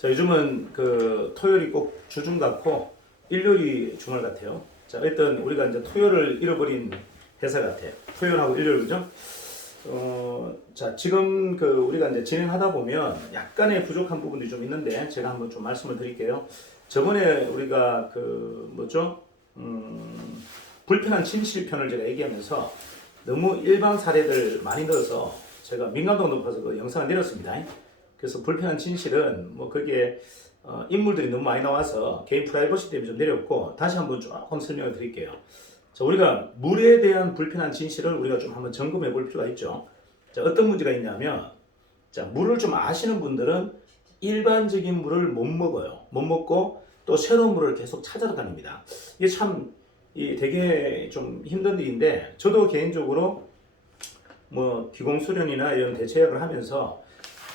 자, 요즘은 그 토요일이 꼭 주중 같고 일요일이 주말 같아요. 자, 일단 우리가 이제 토요일을 잃어버린 회사 같아요. 토요일하고 일요일 그죠? 자, 지금 그 우리가 이제 진행하다 보면 약간의 부족한 부분들이 좀 있는데 제가 한번 좀 말씀을 드릴게요. 저번에 우리가 그 뭐죠? 불편한 진실편을 제가 얘기하면서 너무 일반 사례들 많이 넣어서 제가 민감도가 높아서 그 영상을 내렸습니다. 그래서 불편한 진실은 뭐 거기에 인물들이 너무 많이 나와서 개인 프라이버시 때문에 좀 내렸고 다시 한번 조금 설명을 드릴게요. 자, 우리가 물에 대한 불편한 진실을 우리가 좀 한번 점검해 볼 필요가 있죠. 자, 어떤 문제가 있냐면, 자, 물을 좀 아시는 분들은 일반적인 물을 못 먹어요. 못 먹고 또 새로운 물을 계속 찾아서 다닙니다. 이게 참 되게 좀 힘든 일인데, 저도 개인적으로 뭐 기공수련이나 이런 대체약을 하면서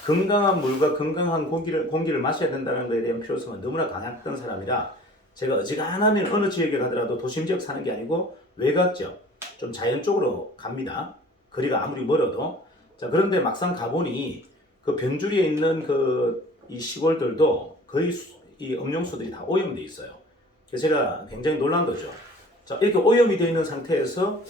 건강한 물과 건강한 공기를 마셔야 된다는 것에 대한 필요성은 너무나 강했던 사람이라 제가 어지간하면 어느 지역에 가더라도 도심 지역 사는 게 아니고 외곽 지역, 좀 자연 쪽으로 갑니다. 거리가 아무리 멀어도. 자, 그런데 막상 가보니 그 변주리에 있는 이 시골들도 거의 이 음용수들이 다 오염돼 있어요. 그래서 제가 굉장히 놀란 거죠. 자, 이렇게 오염이 되어 있는 상태에서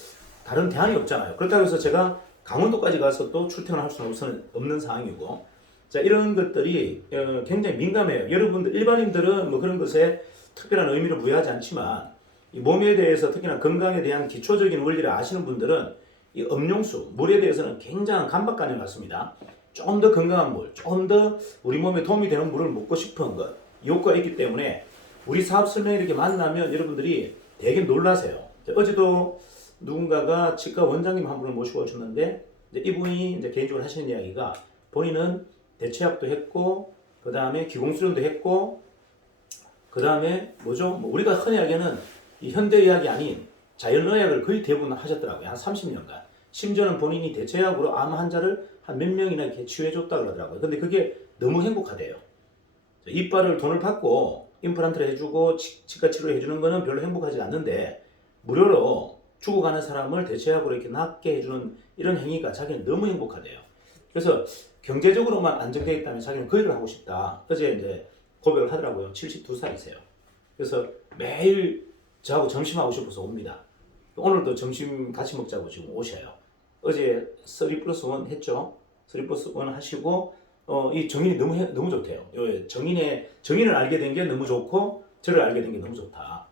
다른 대안이 없잖아요. 그렇다고 해서 제가 강원도까지 가서 또 출퇴근을 할 수는 없는 상황이고, 자, 이런 것들이 굉장히 민감해요. 여러분들 일반인들은 뭐 그런 것에 특별한 의미를 부여하지 않지만 이 몸에 대해서 특히나 건강에 대한 기초적인 원리를 아시는 분들은 이 음용수, 물에 대해서는 굉장한 강박관념을 갖습니다. 조금 더 건강한 물, 조금 더 우리 몸에 도움이 되는 물을 먹고 싶은 것, 욕구가 있기 때문에 우리 사업 설명회 이렇게 만나면 여러분들이 되게 놀라세요. 어제도 누군가가 치과 원장님 한 분을 모시고 오셨는데 이분이 이제 개인적으로 하시는 이야기가 본인은 대체약도 했고 그 다음에 기공수련도 했고 그 다음에 뭐죠? 뭐 우리가 흔히 하기에는 이 현대의학이 아닌 자연의학을 거의 대부분 하셨더라고요. 한 30년간. 심지어는 본인이 대체약으로 암 환자를 한 몇 명이나 이렇게 치유해줬다 그러더라고요. 근데 그게 너무 행복하대요. 이빨을 돈을 받고 임플란트를 해주고 치과 치료를 해주는 거는 별로 행복하지 않는데 무료로 죽어가는 사람을 대체약으로 이렇게 낫게 해주는 이런 행위가 자기는 너무 행복하대요. 그래서 경제적으로만 안정되어 있다면 자기는 그 일을 하고 싶다. 어제 이제 고백을 하더라고요. 72살이세요. 그래서 매일 저하고 점심하고 싶어서 옵니다. 오늘도 점심 같이 먹자고 지금 오셔요. 어제 3+1 했죠. 3+1 하시고 이 정인이 너무 좋대요. 정인을 알게 된 게 너무 좋고 저를 알게 된 게 너무 좋다.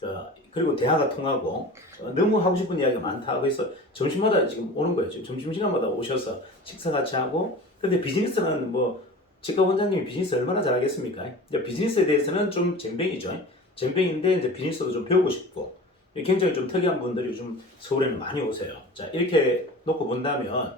자, 그리고 대화가 통하고 너무 하고 싶은 이야기가 많다. 그래서 점심마다 지금 오는 거예요. 지금 점심시간마다 오셔서 식사 같이 하고. 근데 비즈니스는 뭐 치과 원장님이 비즈니스 얼마나 잘하겠습니까? 이제 비즈니스에 대해서는 좀 젬병이죠. 젬병인데 이제 비즈니스도 좀 배우고 싶고 굉장히 좀 특이한 분들이 좀 서울에는 많이 오세요. 자, 이렇게 놓고 본다면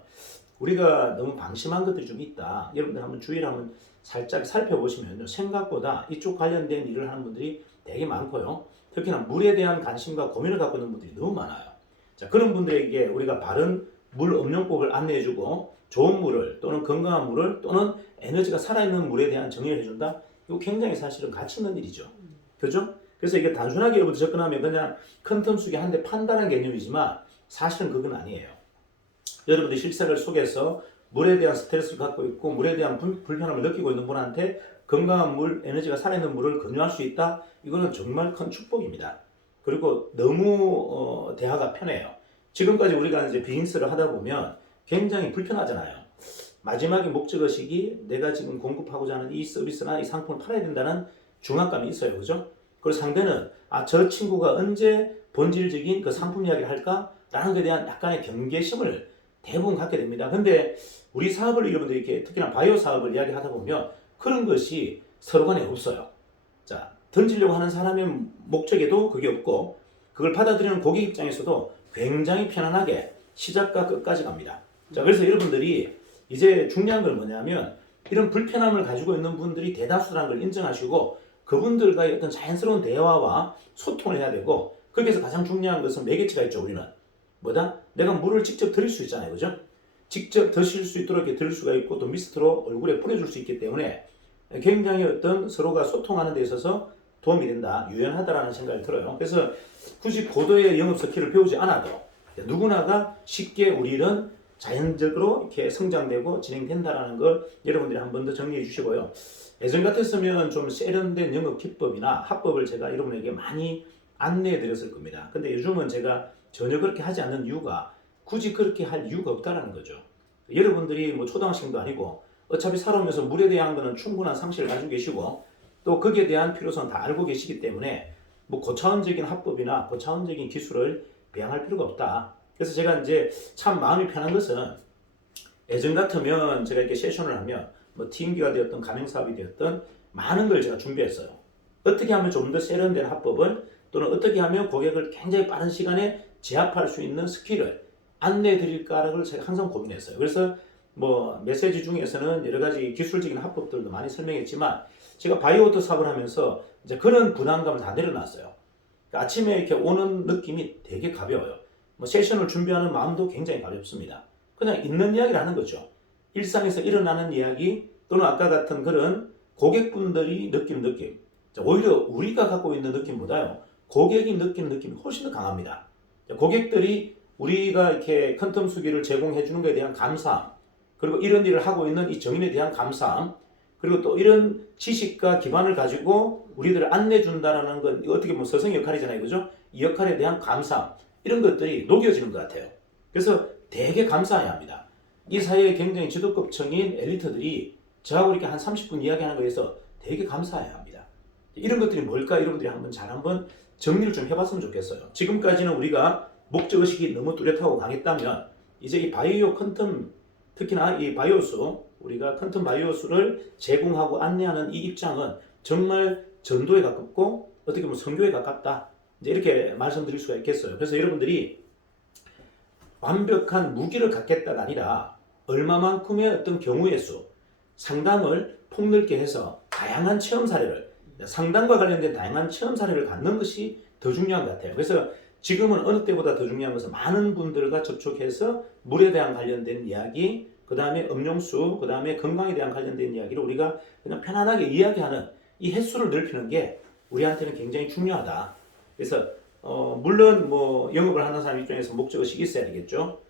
우리가 너무 방심한 것들이 좀 있다. 여러분들 한번 주의를 한번 살짝 살펴보시면 생각보다 이쪽 관련된 일을 하는 분들이 되게 많고요. 특히나 물에 대한 관심과 고민을 갖고 있는 분들이 너무 많아요. 자, 그런 분들에게 우리가 바른 물 음용법을 안내해주고 좋은 물을 또는 건강한 물을 또는 에너지가 살아있는 물에 대한 정의를 해준다. 이거 굉장히 사실은 가치 있는 일이죠. 그죠? 그래서 이게 단순하게 여러분들 접근하면 그냥 큰 텀 속에 한 대 판다는 개념이지만 사실은 그건 아니에요. 여러분들 실생활 속에서 물에 대한 스트레스를 갖고 있고 물에 대한 불편함을 느끼고 있는 분한테 건강한 물, 에너지가 살아있는 물을 권유할 수 있다. 이거는 정말 큰 축복입니다. 그리고 너무 대화가 편해요. 지금까지 우리가 이제 비즈니스를 하다 보면 굉장히 불편하잖아요. 마지막에 목적의식이 내가 지금 공급하고자 하는 이 서비스나 이 상품을 팔아야 된다는 중압감이 있어요. 그죠? 그리고 상대는 저 친구가 언제 본질적인 그 상품 이야기를 할까? 라는 것에 대한 약간의 경계심을 대부분 갖게 됩니다. 근데 우리 사업을 여러분들 이렇게 특히나 바이오 사업을 이야기하다 보면 그런 것이 서로 간에 없어요. 자, 던지려고 하는 사람의 목적에도 그게 없고 그걸 받아들이는 고객 입장에서도 굉장히 편안하게 시작과 끝까지 갑니다. 자, 그래서 여러분들이 이제 중요한 건 뭐냐면 이런 불편함을 가지고 있는 분들이 대다수라는 걸 인정하시고 그분들과의 어떤 자연스러운 대화와 소통을 해야 되고 거기에서 가장 중요한 것은 매개체가 있죠. 우리는 뭐다? 내가 물을 직접 드릴 수 있잖아요. 그죠? 직접 드실 수 있도록 이렇게 드릴 수가 있고 또 미스트로 얼굴에 뿌려줄 수 있기 때문에 굉장히 어떤 서로가 소통하는 데 있어서 도움이 된다, 유연하다라는 생각이 들어요. 그래서 굳이 고도의 영업 스킬을 배우지 않아도 누구나가 쉽게 우리는 자연적으로 이렇게 성장되고 진행된다라는 걸 여러분들이 한 번 더 정리해 주시고요. 예전 같았으면 좀 세련된 영업 기법이나 합법을 제가 여러분에게 많이 안내해 드렸을 겁니다. 근데 요즘은 제가 전혀 그렇게 하지 않는 이유가 굳이 그렇게 할 이유가 없다라는 거죠. 여러분들이 뭐 초등학생도 아니고 어차피 살아오면서 물에 대한 거는 충분한 상식을 가지고 계시고 또 거기에 대한 필요성은 다 알고 계시기 때문에 뭐 고차원적인 합법이나 고차원적인 기술을 배양할 필요가 없다. 그래서 제가 이제 참 마음이 편한 것은 예전 같으면 제가 이렇게 세션을 하면 뭐 팀기가 되었던 가맹 사업이 되었던 많은 걸 제가 준비했어요. 어떻게 하면 좀 더 세련된 합법을 또는 어떻게 하면 고객을 굉장히 빠른 시간에 제압할 수 있는 스킬을 안내해 드릴까를 제가 항상 고민했어요. 그래서 뭐 메시지 중에서는 여러 가지 기술적인 합법들도 많이 설명했지만 제가 바이오오토 사업을 하면서 이제 그런 부담감을 다 내려놨어요. 그러니까 아침에 이렇게 오는 느낌이 되게 가벼워요. 뭐 세션을 준비하는 마음도 굉장히 가볍습니다. 그냥 있는 이야기를 하는 거죠. 일상에서 일어나는 이야기 또는 아까 같은 그런 고객분들이 느끼는 느낌. 오히려 우리가 갖고 있는 느낌보다요. 고객이 느끼는 느낌이 훨씬 더 강합니다. 고객들이 우리가 이렇게 컨텀수기를 제공해 주는 것에 대한 감사함, 그리고 이런 일을 하고 있는 이 정인에 대한 감사함, 그리고 또 이런 지식과 기반을 가지고 우리들을 안내해 준다라는 건 어떻게 보면 스승 역할이잖아요. 그죠? 이 역할에 대한 감사함, 이런 것들이 녹여지는 것 같아요. 그래서 되게 감사해야 합니다. 이 사회에 굉장히 지도급층인 엘리트들이 저하고 이렇게 한 30분 이야기하는 거에서 되게 감사해야 합니다. 이런 것들이 뭘까 여러분들이 한번 정리를 좀 해봤으면 좋겠어요. 지금까지는 우리가 목적의식이 너무 뚜렷하고 강했다면 이제 이 바이오 컨텀, 특히나 이 바이오수, 우리가 컨텀 바이오수를 제공하고 안내하는 이 입장은 정말 전도에 가깝고 어떻게 보면 선교에 가깝다. 이제 이렇게 말씀드릴 수가 있겠어요. 그래서 여러분들이 완벽한 무기를 갖겠다가 아니라 얼마만큼의 어떤 경우의 수, 상담을 폭넓게 해서 다양한 체험 사례를, 상담과 관련된 다양한 체험 사례를 갖는 것이 더 중요한 것 같아요. 그래서 지금은 어느 때보다 더 중요한 것은 많은 분들과 접촉해서 물에 대한 관련된 이야기, 그 다음에 음용수, 그 다음에 건강에 대한 관련된 이야기를 우리가 그냥 편안하게 이야기하는 이 횟수를 넓히는 게 우리한테는 굉장히 중요하다. 그래서 물론 뭐 영업을 하는 사람 입장에서 목적의식이 있어야 되겠죠.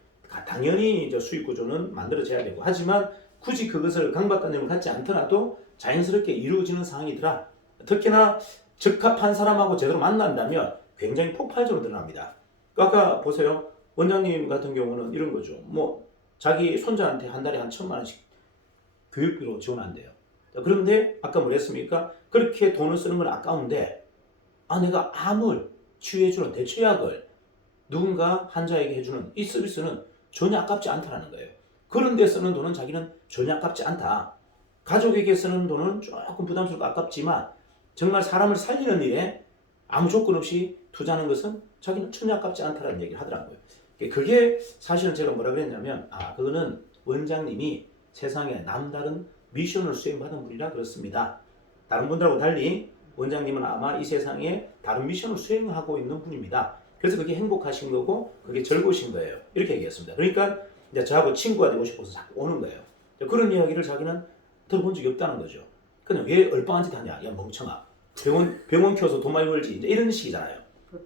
당연히 이제 수익 구조는 만들어져야 되고 하지만 굳이 그것을 강박관념을 갖지 않더라도 자연스럽게 이루어지는 상황이더라. 특히나 적합한 사람하고 제대로 만난다면 굉장히 폭발적으로 늘어납니다. 아까 보세요. 원장님 같은 경우는 이런 거죠. 뭐 자기 손자한테 한 달에 한 1,000만 원씩 교육비로 지원한대요. 그런데 아까 뭐랬습니까? 그렇게 돈을 쓰는 건 아까운데 내가 암을 치유해주는 대체약을 누군가 환자에게 해주는 이 서비스는 전혀 아깝지 않다는 거예요. 그런 데 쓰는 돈은 자기는 전혀 아깝지 않다. 가족에게 쓰는 돈은 조금 부담스럽고 아깝지만 정말 사람을 살리는 일에 아무 조건 없이 투자하는 것은 자기는 전혀 아깝지 않다는 얘기를 하더라고요. 그게 사실은 제가 뭐라 그랬냐면 그거는 원장님이 세상에 남다른 미션을 수행받은 분이라 그렇습니다. 다른 분들하고 달리 원장님은 아마 이 세상에 다른 미션을 수행하고 있는 분입니다. 그래서 그게 행복하신 거고 그게 즐거우신 거예요. 이렇게 얘기했습니다. 그러니까 이제 저하고 친구가 되고 싶어서 자꾸 오는 거예요. 그런 이야기를 자기는 들어본 적이 없다는 거죠. 그냥 왜 얼빵한 짓 하냐? 야 멍청아. 병원 키워서 돈 많이 벌지. 이제 이런 식이잖아요.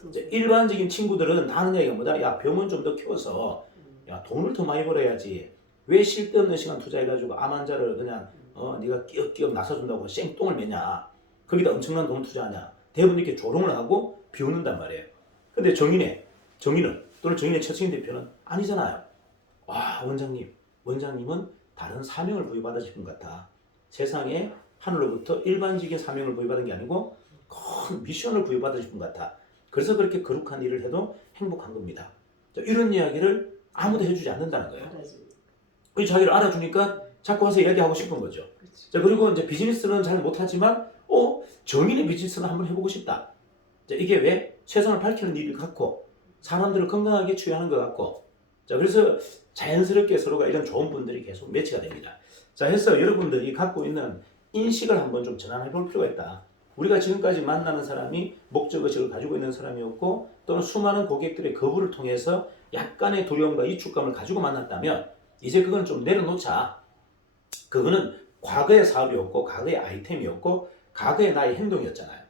이제 일반적인 친구들은 다 하는 얘기가 뭐다? 야 병원 좀 더 키워서 야 돈을 더 많이 벌어야지. 왜 쓸데없는 시간 투자해가지고 암 환자를 그냥 네가 끼역끼역 나서준다고 쌩똥을 매냐? 거기다 엄청난 돈 투자하냐? 대부분 이렇게 조롱을 하고 비웃는단 말이에요. 근데 정인은 또는 정인의 최승인 대표는 아니잖아요. 원장님은 다른 사명을 부여받으신 분 같아. 세상에 하늘로부터 일반적인 사명을 부여받은 게 아니고 큰 미션을 부여받으신 분 같아. 그래서 그렇게 거룩한 일을 해도 행복한 겁니다. 이런 이야기를 아무도 해주지 않는다는 거예요. 그 자기를 알아주니까 자꾸 와서 이야기하고 싶은 거죠. 자, 그리고 이제 비즈니스는 잘 못하지만 정인의 비즈니스는 한번 해보고 싶다. 자, 이게 왜? 세상을 밝히는 일을 갖고 사람들을 건강하게 치유하는 것 같고 자, 그래서 자연스럽게 서로가 이런 좋은 분들이 계속 매치가 됩니다. 자, 해서 여러분들이 갖고 있는 인식을 한번 좀 전환해 볼 필요가 있다. 우리가 지금까지 만나는 사람이 목적의식을 가지고 있는 사람이었고 또는 수많은 고객들의 거부를 통해서 약간의 두려움과 위축감을 가지고 만났다면 이제 그건 좀 내려놓자. 그거는 과거의 사업이었고 과거의 아이템이었고 과거의 나의 행동이었잖아요.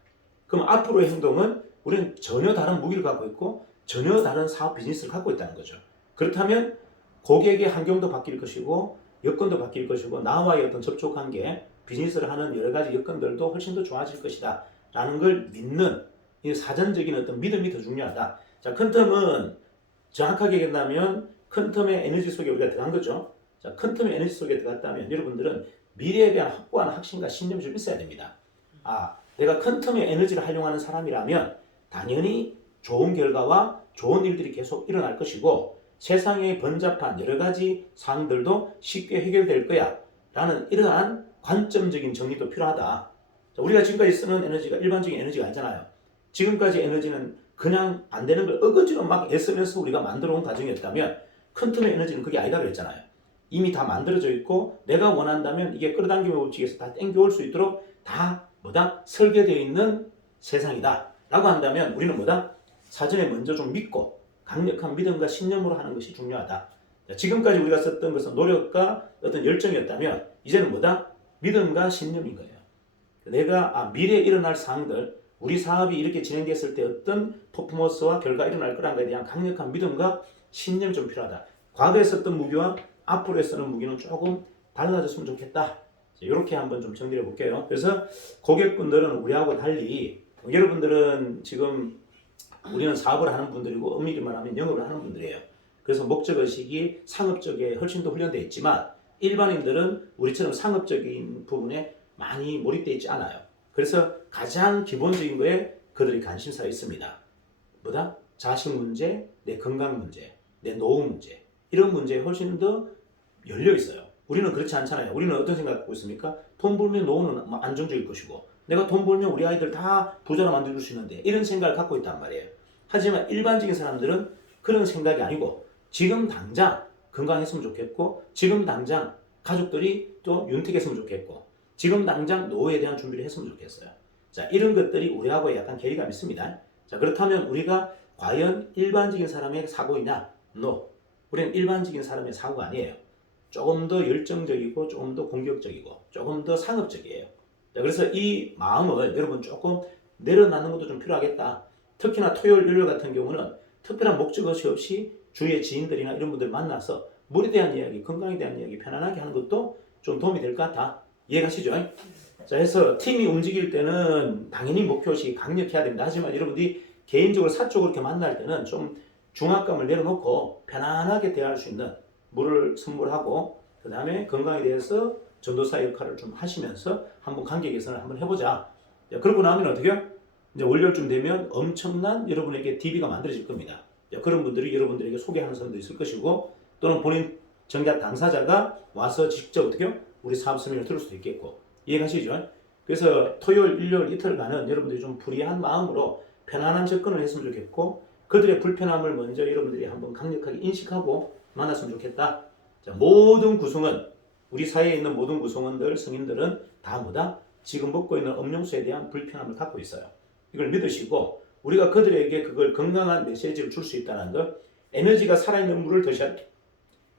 그럼 앞으로의 행동은 우리는 전혀 다른 무기를 갖고 있고 전혀 다른 사업 비즈니스를 갖고 있다는 거죠. 그렇다면 고객의 환경도 바뀔 것이고 여건도 바뀔 것이고 나와의 어떤 접촉 관계, 비즈니스를 하는 여러 가지 여건들도 훨씬 더 좋아질 것이다 라는 걸 믿는 이 사전적인 어떤 믿음이 더 중요하다. 자, 퀀텀은 정확하게 얘기한다면 퀀텀의 에너지 속에 우리가 들어간 거죠. 자, 퀀텀의 에너지 속에 들어갔다면 여러분들은 미래에 대한 확고한 확신과 신념이 좀 있어야 됩니다. 아, 내가 퀀텀의 에너지를 활용하는 사람이라면 당연히 좋은 결과와 좋은 일들이 계속 일어날 것이고 세상의 번잡한 여러 가지 사항들도 쉽게 해결될 거야 라는 이러한 관점적인 정리도 필요하다. 자, 우리가 지금까지 쓰는 에너지가 일반적인 에너지가 아니잖아요. 지금까지 에너지는 그냥 안 되는 걸 어거지로 막 애쓰면서 우리가 만들어 온 과정이었다면 퀀텀의 에너지는 그게 아니다 그랬잖아요. 이미 다 만들어져 있고 내가 원한다면 이게 끌어당김의 법칙에서 다 땡겨올 수 있도록 다 뭐다? 설계되어 있는 세상이다 라고 한다면 우리는 뭐다? 사전에 먼저 좀 믿고 강력한 믿음과 신념으로 하는 것이 중요하다. 자, 지금까지 우리가 썼던 것은 노력과 어떤 열정이었다면 이제는 뭐다? 믿음과 신념인 거예요. 내가 미래에 일어날 사항들 우리 사업이 이렇게 진행됐을 때 어떤 퍼포먼스와 결과가 일어날 거라는 것에 대한 강력한 믿음과 신념이 좀 필요하다. 과거에 썼던 무기와 앞으로 쓰는 무기는 조금 달라졌으면 좋겠다. 이렇게 한번 좀 정리해 볼게요. 그래서 고객분들은 우리하고 달리 여러분들은 지금 우리는 사업을 하는 분들이고 엄밀히 말하면 영업을 하는 분들이에요. 그래서 목적의식이 상업적에 훨씬 더 훈련되어 있지만 일반인들은 우리처럼 상업적인 부분에 많이 몰입되어 있지 않아요. 그래서 가장 기본적인 거에 그들이 관심사가 있습니다. 뭐다? 자식 문제, 내 건강 문제, 내 노후 문제 이런 문제에 훨씬 더 열려 있어요. 우리는 그렇지 않잖아요. 우리는 어떤 생각 갖고 있습니까? 돈 벌면 노후는 안정적일 것이고 내가 돈 벌면 우리 아이들 다 부자로 만들어줄 수 있는데 이런 생각을 갖고 있단 말이에요. 하지만 일반적인 사람들은 그런 생각이 아니고 지금 당장 건강했으면 좋겠고 지금 당장 가족들이 또 윤택했으면 좋겠고 지금 당장 노후에 대한 준비를 했으면 좋겠어요. 자, 이런 것들이 우리하고 약간 괴리감이 있습니다. 자, 그렇다면 우리가 과연 일반적인 사람의 사고이냐? No. 우리는 일반적인 사람의 사고가 아니에요. 조금 더 열정적이고 조금 더 공격적이고 조금 더 상업적이에요. 자, 그래서 이 마음을 여러분 조금 내려놓는 것도 좀 필요하겠다. 특히나 토요일, 일요일 같은 경우는 특별한 목적의식 없이 주위의 지인들이나 이런 분들 만나서 물에 대한 이야기, 건강에 대한 이야기 편안하게 하는 것도 좀 도움이 될 것 같아. 이해가시죠? 자, 그래서 팀이 움직일 때는 당연히 목표의식이 강력해야 됩니다. 하지만 여러분들이 개인적으로 사적으로 이렇게 만날 때는 좀 중압감을 내려놓고 편안하게 대할 수 있는 물을 선물하고 그 다음에 건강에 대해서 전도사 역할을 좀 하시면서 한번 관계 개선을 한번 해보자. 자, 그러고 나면 어떻게요? 이제 월요일쯤 되면 엄청난 여러분에게 DB가 만들어질 겁니다. 자, 그런 분들이 여러분들에게 소개하는 사람도 있을 것이고 또는 본인 정작 당사자가 와서 직접 어떻게요? 우리 사업 설명을 들을 수도 있겠고 이해가시죠? 그래서 토요일, 일요일 이틀간은 여러분들이 좀 불이한 마음으로 편안한 접근을 했으면 좋겠고 그들의 불편함을 먼저 여러분들이 한번 강력하게 인식하고 만났으면 좋겠다. 자, 모든 구성원, 우리 사회에 있는 모든 구성원들, 성인들은 다 뭐다? 지금 먹고 있는 음료수에 대한 불편함을 갖고 있어요. 이걸 믿으시고 우리가 그들에게 그걸 건강한 메시지를 줄 수 있다는 것, 에너지가 살아있는 물을 드셔야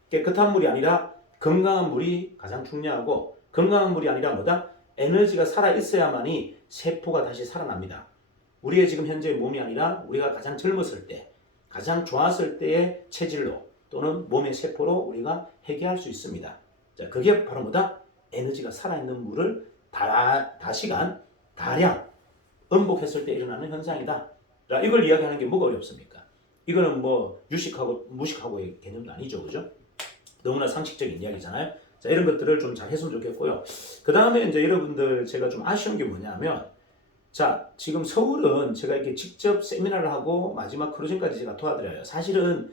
깨끗한 물이 아니라 건강한 물이 가장 중요하고 건강한 물이 아니라 뭐다? 에너지가 살아있어야만이 세포가 다시 살아납니다. 우리의 지금 현재 몸이 아니라 우리가 가장 젊었을 때, 가장 좋았을 때의 체질로 또는 몸의 세포로 우리가 해결할 수 있습니다. 자, 그게 바로 뭐다? 에너지가 살아있는 물을 다시간, 다량 음복했을 때 일어나는 현상이다. 이걸 이야기하는 게 뭐가 어렵습니까? 이거는 뭐 유식하고 무식하고의 개념도 아니죠, 그죠? 너무나 상식적인 이야기잖아요. 자, 이런 것들을 좀 잘 했으면 좋겠고요. 그 다음에 이제 여러분들 제가 좀 아쉬운 게 뭐냐면, 자, 지금 서울은 제가 이렇게 직접 세미나를 하고 마지막 크루징까지 제가 도와드려요. 사실은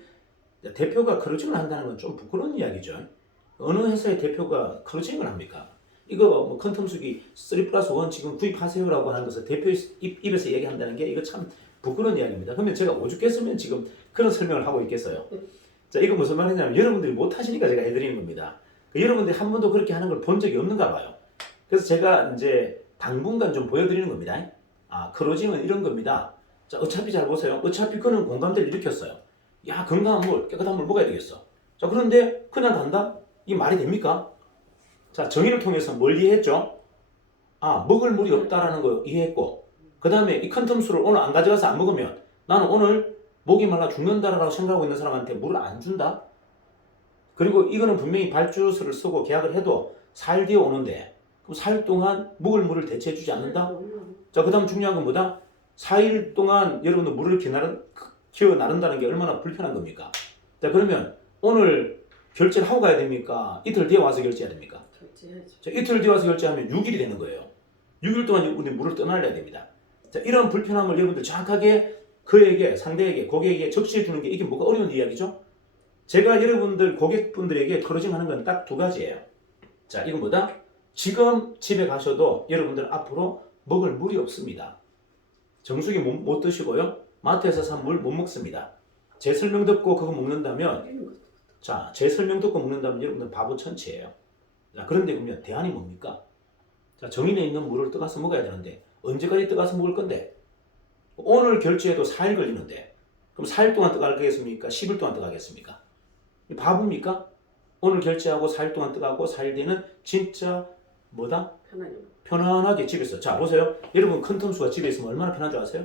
대표가 크루징을 한다는 건 좀 부끄러운 이야기죠. 어느 회사의 대표가 크루징을 합니까? 이거 뭐 컨텀수기 3+1 지금 구입하세요라고 하는 것을 대표 입에서 얘기한다는 게 이거 참 부끄러운 이야기입니다. 그러면 제가 오죽했으면 지금 그런 설명을 하고 있겠어요. 자, 이거 무슨 말이냐면 여러분들이 못 하시니까 제가 해드리는 겁니다. 여러분들이 한 번도 그렇게 하는 걸 본 적이 없는가 봐요. 그래서 제가 이제 당분간 좀 보여드리는 겁니다. 아, 크루징은 이런 겁니다. 자, 어차피 잘 보세요. 어차피 그는 공감대를 일으켰어요. 야, 건강한 물, 깨끗한 물 먹어야 되겠어. 자, 그런데 그냥 간다? 이게 말이 됩니까? 자, 정의를 통해서 뭘 이해했죠? 아, 먹을 물이 없다라는 거 이해했고 그 다음에 이 컨텀수를 오늘 안 가져가서 안 먹으면 나는 오늘 목이 말라 죽는다라고 생각하고 있는 사람한테 물을 안 준다? 그리고 이거는 분명히 발주서를 쓰고 계약을 해도 4일 뒤에 오는데 그럼 4일 동안 묵을 물을 대체해주지 않는다? 자, 그 다음 중요한 건 뭐다? 4일 동안 여러분들 물을 기어 나른다는 게 얼마나 불편한 겁니까? 자, 그러면 오늘 결제를 하고 가야 됩니까? 이틀 뒤에 와서 결제해야 됩니까? 결제해야죠. 자, 이틀 뒤에 와서 결제하면 6일이 되는 거예요. 6일 동안 우리 물을 떠날려야 됩니다. 자, 이런 불편함을 여러분들 정확하게 그에게, 상대에게, 고객에게 적시해 주는 게 이게 뭐가 어려운 이야기죠? 제가 여러분들 고객분들에게 크로징하는 건 딱 두 가지예요. 자, 이건 뭐다? 지금 집에 가셔도 여러분들 앞으로 먹을 물이 없습니다. 정수기 못 드시고요. 마트에서 산 물 못 먹습니다. 제 설명 듣고 그거 먹는다면, 자, 제 설명 듣고 먹는다면 여러분들 바보 천치예요. 자, 그런데 그러면 대안이 뭡니까? 자, 정인에 있는 물을 떠가서 먹어야 되는데 언제까지 떠가서 먹을 건데? 오늘 결제해도 4일 걸리는데 그럼 4일 동안 떠가겠습니까? 10일 동안 떠가겠습니까? 바보입니까? 오늘 결제하고 4일 동안 떠가고 4일 뒤는 진짜 뭐다? 편안하게 집에서. 자, 보세요. 여러분 큰 텀수가 집에 있으면 얼마나 편한 줄 아세요?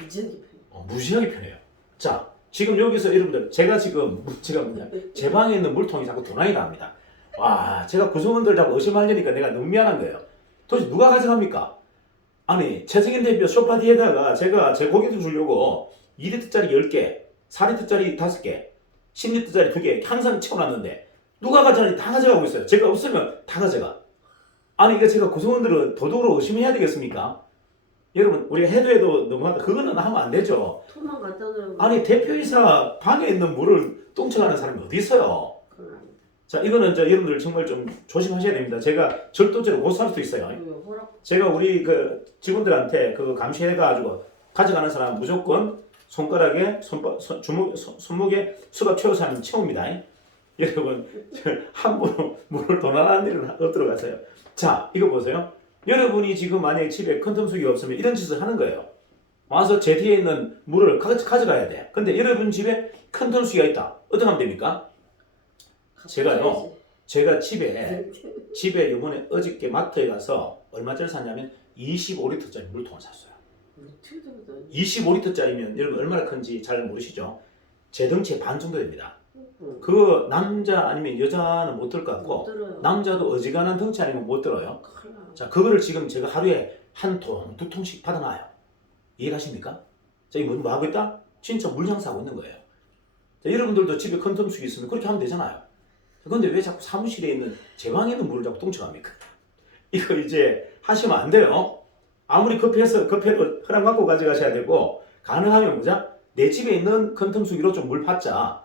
무지하게 편해요. 무지하게 편해요. 자, 지금 여기서 여러분들 제가 지금 문제가 뭐냐? 제 방에 있는 물통이 자꾸 도난이 나옵니다. 와, 제가 구성원들 자꾸 의심하려니까 내가 너무 미안한 거예요. 도대체 누가 가져갑니까? 아니, 최승현 대표 소파 뒤에다가 제가 제 고기도 주려고 2리터짜리 10개, 4리터짜리 5개, 10리터짜리 2개 항상 채워놨는데 누가 가져가니 다 가져가고 있어요. 제가 없으면 다 가져가. 아니, 이거 제가 구성원들은 도덕으로 의심해야 되겠습니까? 여러분, 우리가 해도 너무하다. 그거는 하면 안 되죠. 토만 갖다 놓으면 아니, 대표이사 방에 있는 물을 똥쳐가는 사람이 어디 있어요? 그건 아니다. 자, 이거는 여러분들 정말 좀 조심하셔야 됩니다. 제가 절도죄로 고소할 수도 있어요. 제가 우리 그 직원들한테 그거 감시해가지고 가져가는 사람 무조건 손가락에 손목에 수갑 채워서 하면 채웁니다. 여러분 함부로 물을 도난하는 일은 없도록 하세요. 자, 이거 보세요. 여러분이 지금 만약에 집에 큰 텀수기 없으면 이런 짓을 하는 거예요. 와서 제 뒤에 있는 물을 가져가야 돼. 근데 여러분 집에 큰 텀수기가 있다. 어떻게 하면 됩니까? 제가 집에 이번에 어저께 마트에 가서 얼마짜리 샀냐면 25리터짜리 물통을 샀어요. 25리터짜리면 여러분 얼마나 큰지 잘 모르시죠? 제 덩치의 반 정도 됩니다. 그거 남자 아니면 여자는 못 들 것 같고 남자도 어지간한 덩치 아니면 못 들어요. 자, 그거를 지금 제가 하루에 한 통, 2통씩 받아놔요. 이해가십니까? 자, 이거 뭐 하고 있다? 진짜 물 장사하고 있는 거예요. 자, 여러분들도 집에 큰 텀수기 있으면 그렇게 하면 되잖아요. 근데 왜 자꾸 사무실에 있는 제 방에 있는 물을 자꾸 똥쳐갑니까? 이거 이제 하시면 안 돼요. 아무리 급해도 허락 받고 가져가셔야 되고 가능하면 뭐자? 내 집에 있는 큰 텀수기로 좀 물 받자.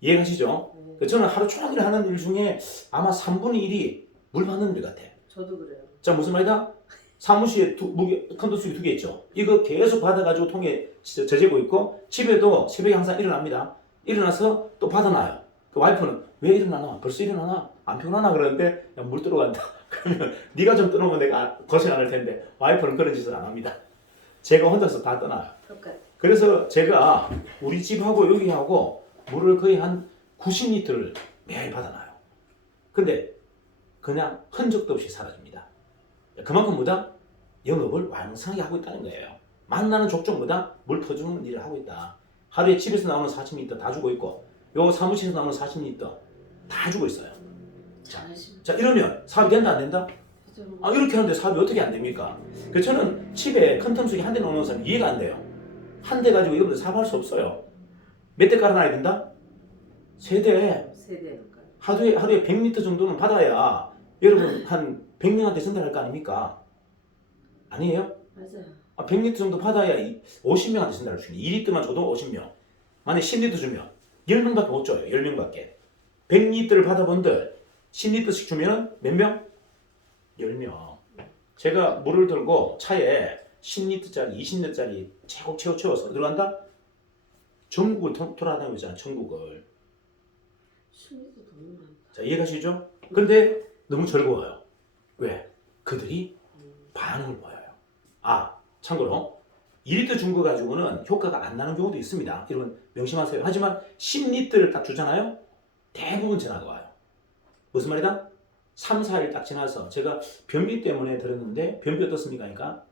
이해가시죠? 저는 하루 종일 하는 일 중에 아마 3분의 1이 물 받는 일 같아. 저도 그래요. 자, 무슨 말이다? 사무실에 큰 텀수기 2개 있죠. 이거 계속 받아가지고 통에 저재고 있고 집에도 새벽에 항상 일어납니다. 일어나서 또 받아놔요. 그 와이프는 왜 일어나나? 벌써 일어나나? 안 피곤하나? 그러는데 야, 물 들어간다. 그러면 네가 좀 떠놓으면 내가 고생 안 할 텐데 와이프는 그런 짓을 안 합니다. 제가 혼자서 다 떠나요. 그래서 제가 우리 집하고 여기하고 물을 거의 한 90리터를 매일 받아놔요. 근데 그냥 흔적도 없이 사라집니다. 그만큼 뭐다? 영업을 왕성하게 하고 있다는 거예요. 만나는 족족보다 물 퍼주는 일을 하고 있다. 하루에 집에서 나오는 40리터 다 주고 있고 요 사무실에서 나오는 40리터 다 주고 있어요. 자, 이러면 사업이 된다 안 된다? 아, 이렇게 하는데 사업이 어떻게 안 됩니까? 그래서 저는 집에 큰 텀수기 한 대 놓는 사람 이해가 안 돼요. 한 대 가지고 여러분들 사업할 수 없어요. 몇 대 깔아놔야 된다? 3대. 하루에 100리터 정도는 받아야 여러분 한 100명한테 전달할 거 아닙니까? 아니에요? 맞아요. 100리터 정도 받아야 50명한테 전달할 수 있는 2리터만 줘도 50명. 만약에 10리터 주면 10명밖에 못 줘요. 10명밖에. 100리터를 받아본들 10리터씩 주면 몇 명? 10명. 제가 물을 들고 차에 10리터짜리, 20리터짜리 차곡 채워서 들어간다? 전국을 돌아다니고 있잖아, 전국을. 자, 이해가시죠? 근데 너무 즐거워요. 왜? 그들이 반응을 보여요. 아, 참고로 2리터 준 거 가지고는 효과가 안 나는 경우도 있습니다. 여러분 명심하세요. 하지만 10리터를 딱 주잖아요. 대부분 전화가 와요. 무슨 말이다? 3, 4일 딱 지나서 제가 변비 때문에 들었는데 변비 어떻습니까? 그러니까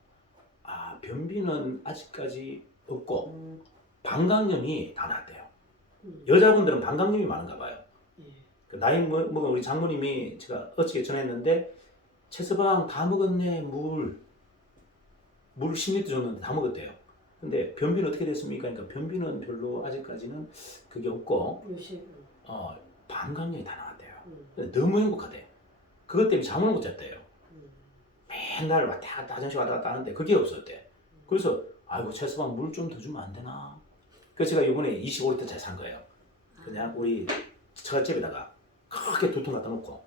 변비는 아직까지 없고 방광염이 다 나았대요. 여자분들은 방광염이 많은가 봐요. 그 나이 먹은 우리 장모님이 제가 어저께 전했는데 채서방 다 먹었네 물 10리터 줬는데 다 먹었대요. 근데 변비는 어떻게 됐습니까? 그러니까 변비는 별로 아직까지는 그게 없고 방광염이 다 나왔대요. 근데 너무 행복하대. 그것 때문에 잠을 못 잤대요. 맨날 왔다 갔다 화장실 왔다 갔다 하는데 그게 없었대. 그래서 아이고 채서방 물 좀 더 주면 안 되나? 그래서 제가 이번에 25리터짜리 산 거예요. 그냥 우리 처갓집에다가 크게 2통 갖다 놓고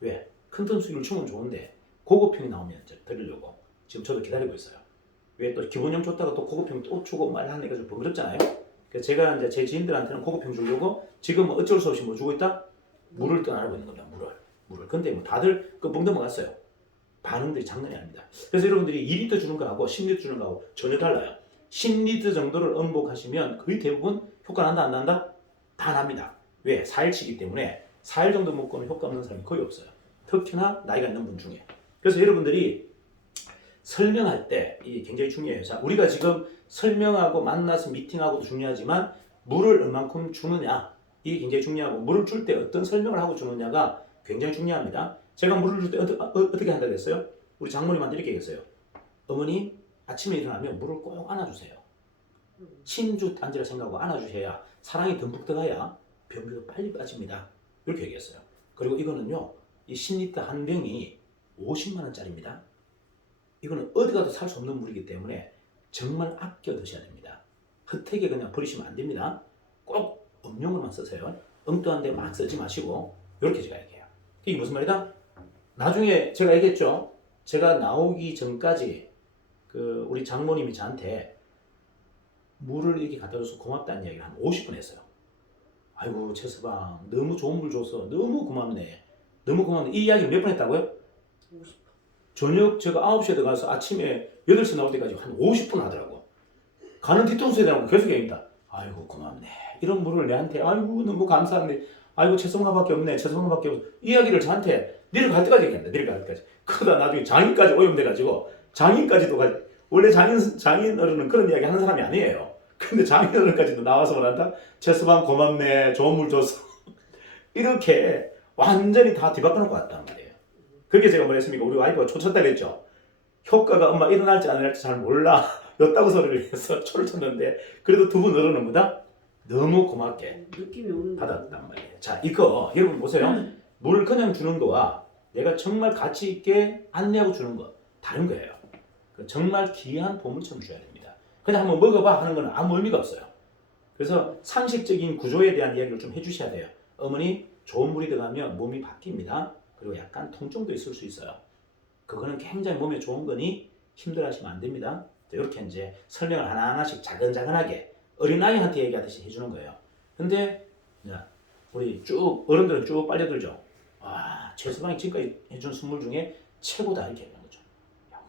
왜? 큰 텀수기를 주면 좋은데 고급형이 나오면 이제 드리려고 지금 저도 기다리고 있어요. 왜 또 기본형 줬다가 또 고급형 또 주고 말하니까 좀 번거롭잖아요. 그래서 제가 이제 제 지인들한테는 고급형 주려고 지금 어쩔 수 없이 뭐 주고 있다? 물을 떠나고 있는 겁니다. 물을. 근데 뭐 다들 그 목 넘어갔어요. 반응들이 장난이 아닙니다. 그래서 여러분들이 2리터 주는 거하고 10리터 주는 거하고 전혀 달라요. 10리터 정도를 음복하시면 거의 대부분 효과 난다 안 난다? 다 납니다. 왜? 4일치기 때문에 4일 정도 먹고는 효과 없는 사람이 거의 없어요. 특히나 나이가 있는 분 중에. 그래서 여러분들이 설명할 때 이게 굉장히 중요해요. 자, 우리가 지금 설명하고 만나서 미팅하고도 중요하지만 물을 얼만큼 주느냐 이게 굉장히 중요하고 물을 줄 때 어떤 설명을 하고 주느냐가 굉장히 중요합니다. 제가 물을 줄 때 어떻게 한다고 했어요? 우리 장모님한테 이렇게 얘기했어요. 어머니 아침에 일어나면 물을 꼭 안아주세요. 신주 딴지라 생각하고 안아주셔야 사랑이 듬뿍 들어가야 변비가 빨리 빠집니다. 이렇게 얘기했어요. 그리고 이거는요, 이 10리터 한 병이 50만 원짜리입니다. 이거는 어디 가도 살 수 없는 물이기 때문에 정말 아껴 드셔야 됩니다. 흩태게 그냥 버리시면 안 됩니다. 꼭 음용으로만 쓰세요. 엉뚱한 데 막 쓰지 마시고 이렇게 제가 얘기해요. 이게 무슨 말이다? 나중에 제가 얘기했죠. 제가 나오기 전까지 그 우리 장모님이 저한테 물을 이렇게 갖다 줘서 고맙다는 이야기를 한 50분 했어요. 아이고 채서방 너무 좋은 물 줘서 너무 고맙네. 너무 고맙네. 이 이야기를 몇 번 했다고요? 50번. 저녁 제가 9시에 들어가서 아침에 8시 나올 때까지 한 50분 하더라고. 가는 뒤통수에 대고 계속 얘기합니다. 아이고 고맙네. 이런 물을 내한테 아이고 너무 감사한데 아이고 채성화밖에 없네. 채성화밖에 없어. 이야기를 저한테 내려갈 때까지 얘기합니다. 내려갈 때까지. 그러다 나중에 장인까지 오염돼가지고 장인까지도 원래 장인 어른은 그런 이야기 하는 사람이 아니에요. 근데 장인 어른까지도 나와서 말한다. 채서방 고맙네. 좋은 물 줘서. 이렇게 완전히 다 뒤바꿔놓고 왔단 말이에요. 그게 제가 뭐랬습니까? 우리 와이프가 초쳤다 그랬죠. 효과가 엄마 일어날지 안 일어날지 잘 몰라. 였다고 소리를 해서 초를 쳤는데 그래도 두 분 어른은 뭐다? 너무 고맙게 느낌이 오는 받았단 말이에요. 자, 이거 여러분 보세요. 물 그냥 주는 거와 내가 정말 가치 있게 안내하고 주는 거 다른 거예요. 정말 귀한 보물처럼 줘야 됩니다. 그냥 한번 먹어봐 하는 건 아무 의미가 없어요. 그래서 상식적인 구조에 대한 이야기를 좀 해주셔야 돼요. 어머니 좋은 물이 들어가면 몸이 바뀝니다. 그리고 약간 통증도 있을 수 있어요. 그거는 굉장히 몸에 좋은 거니 힘들어하시면 안 됩니다. 이렇게 이제 설명을 하나하나씩 자근자근하게 어린아이한테 얘기하듯이 해주는 거예요. 근데 우리 쭉 어른들은 쭉 빨려들죠. 와, 최서방이 지금까지 해준 선물 중에 최고다 이렇게 얘기하는 거죠. 야,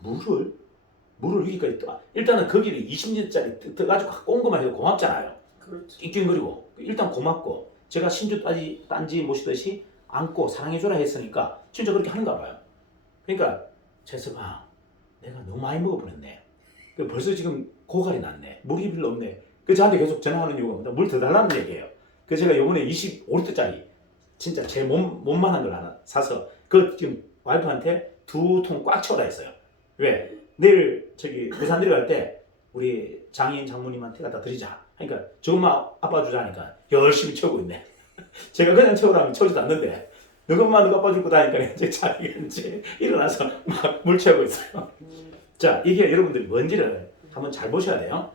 물을 여기까지 떠. 일단은 거기를 20리터짜리 떠가지고 갖고 온 것만 해도 고맙잖아요. 그렇죠. 낑낑거리고 일단 고맙고 제가 신주 딴지 모시듯이 안고 사랑해줘라 했으니까 진짜 그렇게 하는가 봐요. 그러니까 최서방 내가 너무 많이 먹어버렸네. 벌써 지금 고갈이 났네. 물이 별로 없네. 그 저한테 계속 전화하는 이유가 뭐다? 물 더 달라는 얘기예요. 그래서 제가 요번에 25리터짜리 진짜 제 몸만한 걸 하나 사서 그 지금 와이프한테 2통 꽉 채워라 했어요. 왜? 내일 저기 부산 내려갈 때 우리 장인 장모님한테 갖다 드리자. 그러니까 저것만 아빠 주자니까 열심히 채우고 있네. 제가 그냥 채우라면 채우지도 않는데 너것만 누가 아빠 주고 다니까 이제 자기가 이제 일어나서 막 물 채우고 있어요. 자, 이게 여러분들이 뭔지를 한번 잘 보셔야 돼요.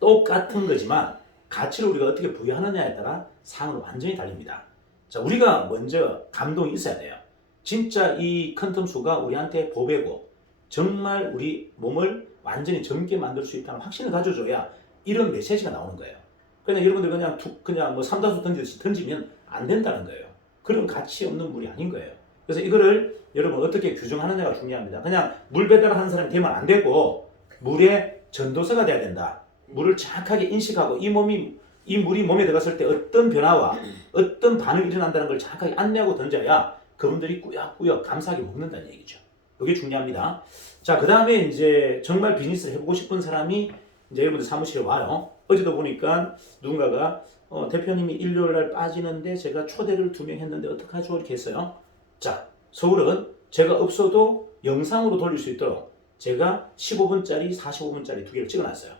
똑같은 거지만 가치를 우리가 어떻게 부여하느냐에 따라 상은 완전히 달립니다. 자, 우리가 먼저 감동이 있어야 돼요. 진짜 이 컨텀수가 우리한테 보배고 정말 우리 몸을 완전히 젊게 만들 수 있다는 확신을 가져줘야 이런 메시지가 나오는 거예요. 그냥 여러분들 그냥 뭐 삼다수 던지듯이 던지면 안 된다는 거예요. 그런 가치 없는 물이 아닌 거예요. 그래서 이거를 여러분 어떻게 규정하느냐가 중요합니다. 그냥 물 배달하는 사람이 되면 안 되고 물의 전도서가 돼야 된다. 물을 정확하게 인식하고 이 물이 몸에 들어갔을 때 어떤 변화와 어떤 반응이 일어난다는 걸 정확하게 안내하고 던져야 그분들이 꾸역꾸역 감사하게 먹는다는 얘기죠. 이게 중요합니다. 자, 그 다음에 이제 정말 비즈니스를 해보고 싶은 사람이 이제 여러분들 사무실에 와요. 어제도 보니까 누군가가 대표님이 일요일 날 빠지는데 제가 초대를 2명 했는데 어떡하죠? 이렇게 했어요. 자, 서울은 제가 없어도 영상으로 돌릴 수 있도록 제가 15분짜리, 45분짜리 2개를 찍어놨어요.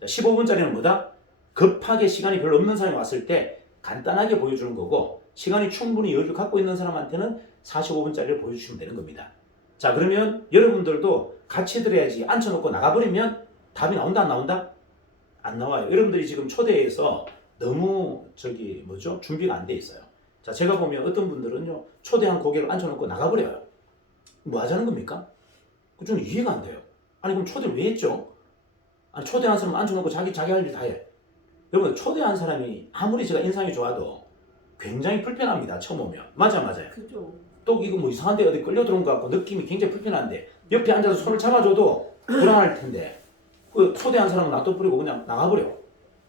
15분짜리는 뭐다? 급하게 시간이 별로 없는 사람이 왔을 때 간단하게 보여주는 거고, 시간이 충분히 여유를 갖고 있는 사람한테는 45분짜리를 보여주시면 되는 겁니다. 자, 그러면 여러분들도 같이 들어야지. 앉혀놓고 나가버리면 답이 나온다 안 나온다? 안 나와요. 여러분들이 지금 초대해서 너무 준비가 안 돼 있어요. 자, 제가 보면 어떤 분들은요, 초대한 고객을 앉혀놓고 나가버려요. 뭐 하자는 겁니까? 저는 이해가 안 돼요. 아니 그럼 초대를 왜 했죠? 아니 초대한 사람 앉혀놓고 자기 할 일 다 해. 여러분, 초대한 사람이 아무리 제가 인상이 좋아도 굉장히 불편합니다. 처음 오면. 맞아요. 그죠. 또 이거 뭐 이상한데 어디 끌려 들어온 것 같고 느낌이 굉장히 불편한데 옆에 앉아서 손을 잡아줘도 불안할 텐데 그 초대한 사람은 놔둬버리고 그냥 나가버려.